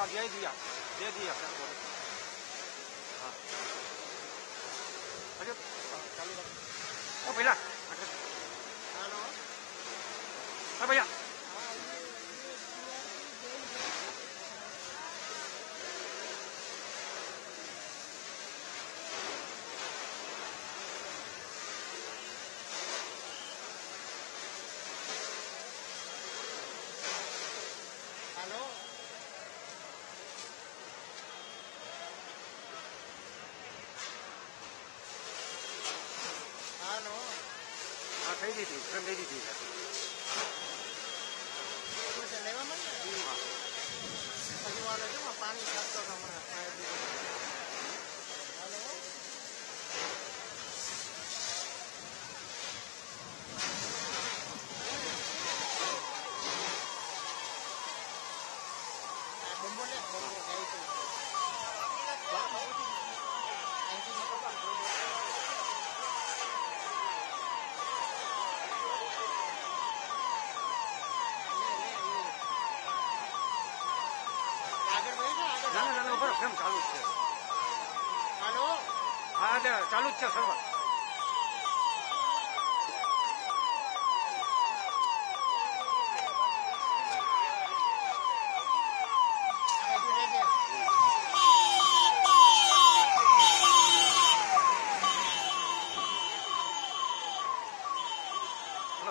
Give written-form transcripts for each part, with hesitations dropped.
हाँ दे दिया सर बोलो हाँ अरे चालू ओ भैया हेलो हाँ भैया થઈ દીધી ફ્રેમ લઈ દીધી લેવામાં હા પછી વાળો છે પાણી છાપતો હમણાં ફ્રેમ ચાલુ જ છે હાલો હા ચાલુ જ છે સર્વર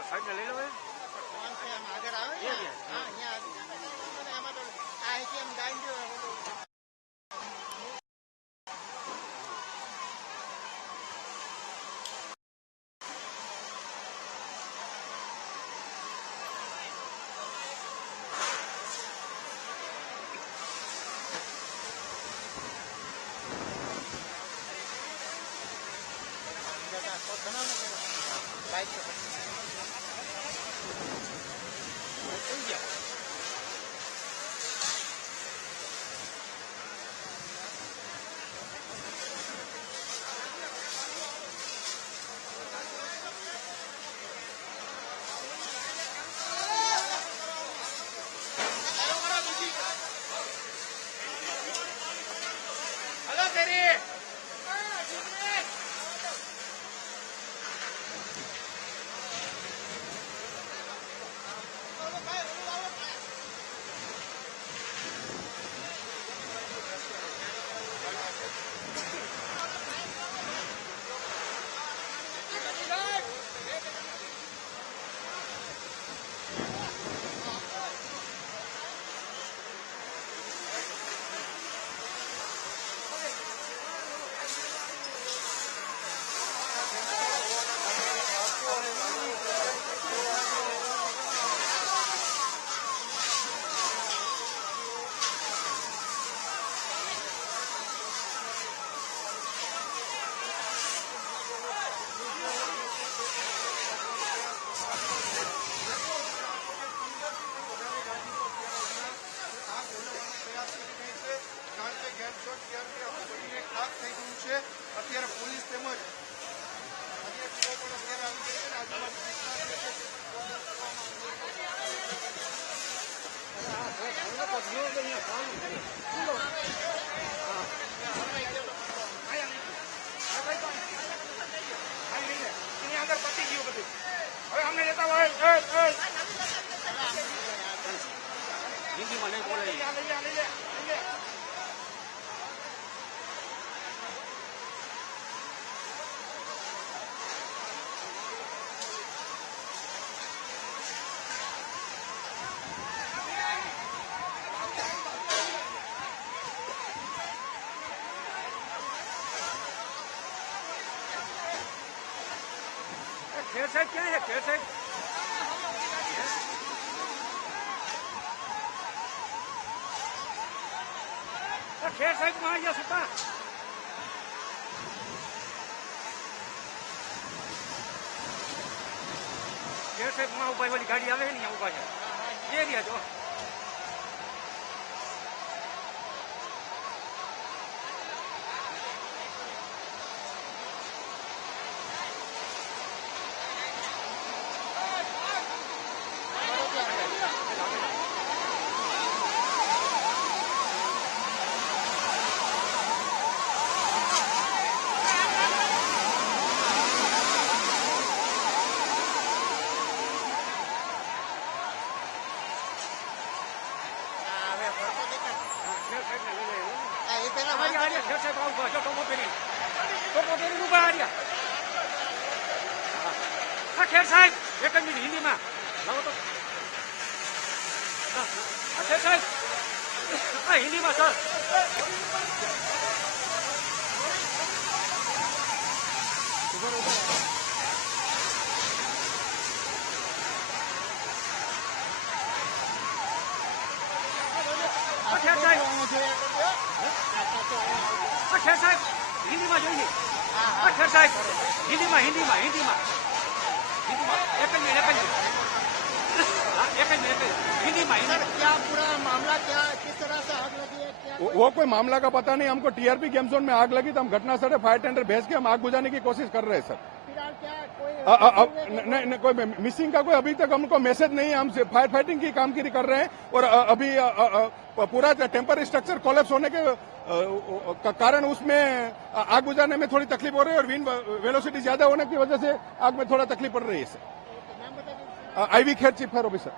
સાઈડ ને લઈ લો આગળ આવે હા અહીંયા એમાં તો આ એમ ગાઈ અત્યારે પોલીસ તેમજ અન્ય પીડિતો અત્યારે આવી ગયા છે અંદર પતી ગયું બધું હવે અમને લેતા હોય હિન્દીમાં નહીં બોલે खेर साइड क्या है खेर साइड खेर साइड में आ गया सुता खेर साइड में ऊपर वाली गाड़ी आवे है नहीं ऊपर ये रिया जो ખેર સાહેબ આવું જો ટોપો પહેરીને ઊભા રહ્યા. હા ખેર સાહેબ એક જ મિનિટ હિન્દીમાં લાવો તો. ખેર સાહેબ હા હિન્દીમાં સર. ખેર સાહેબ હિન્દીમાં જોઈએ. હા ખેર સાહેબ હિન્દીમાં એક જ મિનિટ हिंदी सर क्या पूरा मामला क्या किस तरह से आग लगी है क्या वो कोई मामला का पता नहीं. हमको टीआरपी गेम जोन में आग लगी तो हम घटना स्थल फायर टेंडर भेज के हम आग बुझाने की कोशिश कर रहे हैं सर. फिलहाल क्या कोई नहीं कोई मिसिंग का कोई अभी तक हमको मैसेज नहीं है. हम फायर फाइटिंग की कामगिरी कर रहे हैं और अभी पूरा टेम्पररी स्ट्रक्चर कोलैप्स होने के कारण उसमें आग बुझाने में थोड़ी तकलीफ हो रही है और विंड वेलोसिटी ज्यादा होने की वजह से आग में थोड़ा तकलीफ पड़ रही है sir. IV Kher chief fire officer.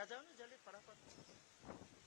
આગળ જાઓ ને જલ્દી ફટાફટ